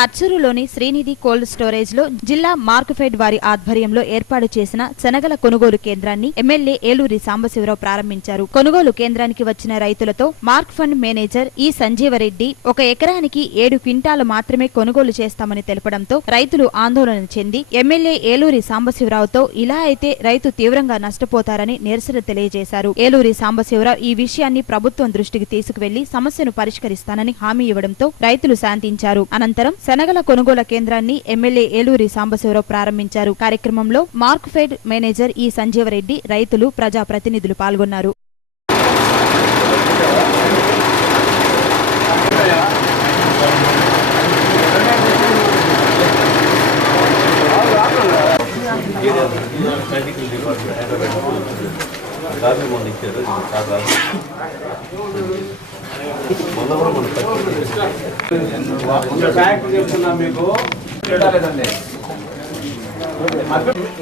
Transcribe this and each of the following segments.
పర్చూరులోని Srinidhi cold storage లో జిల్లా మార్క్ఫెడ్ వారి ఆధ్వర్యంలో ఏర్పాటు చేసిన శనగల కొనుగోలు కేంద్రాన్ని ఎమ్మెల్యే ఏలూరి సాంబశివరావు ప్రారంభించారు. కొనుగోలు కేంద్రానికి వచ్చిన రైతులతో మార్క్ ఫండ్ మేనేజర్ ఈ సంజీవరెడ్డి 1 ఎకరానికి 7 క్వింటాలు మాత్రమే కొనుగోలు చేస్తామని తెలపడంతో రైతులు ఆందోళన చెంది ఎమ్మెల్యే ఏలూరి సాంబశివరావుతో ఇలా అయితే రైతు తీవ్రంగా నష్టపోతారని నిరసన తెలియజేశారు. ఏలూరి సాంబశివరావు ఈ విషయాన్ని ప్రభుత్వం దృష్టికి తీసుకువెళ్లి సమస్యను పరిష్కరిస్తానని హామీ ఇవ్వడంతో రైతులు శాంతించారు. అనంతరం శనగల కొనుగోలు కేంద్రాన్ని ఎమ్మెల్యే ఏలూరి సాంబశివరావు ప్రారంభించారు. కార్యక్రమంలో మార్క్ఫెడ్ మేనేజర్ ఈ సంజీవరెడ్డి, రైతులు, ప్రజాప్రతినిధులు పాల్గొన్నారు.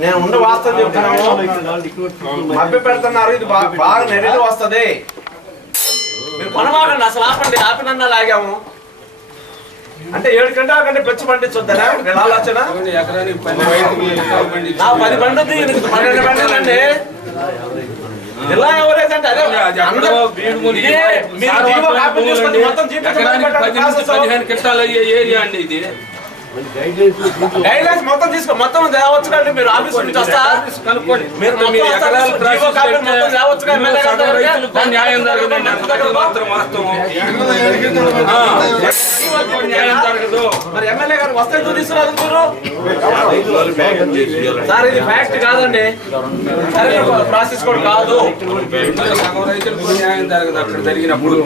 నేను ఉండే వాస్తవం చెప్తున్నాను, మభ్య పెడుతున్నారు. ఇది బాగా నెరవేరు వస్తుంది. మీరు కొనమాకండి, అసలు ఆపండి. ఆపినన్నా లాగాము అంటే 7 గంటల కంటే పెంచి పండించొద్దా నేను ఆలోచన. 10 బండి 12 బండి ఇలా ఎవరైతే అంటే అదే గైడ్లైన్స్ మొత్తం తీసుకో, మొత్తం తేవచ్చు కంటే మీరు ఆఫీస్ నుంచి వస్తా న్యాయం జరగదు. మరి ఎమ్మెల్యే గారు వస్తే ఎందుకు తీసుకురాదు సార్? ఇది ఫ్యాక్ట్ కాదండి, సరే ప్రాసెస్ కూడా కాదు. రైతులకు న్యాయం జరగదు అక్కడ జరిగినప్పుడు.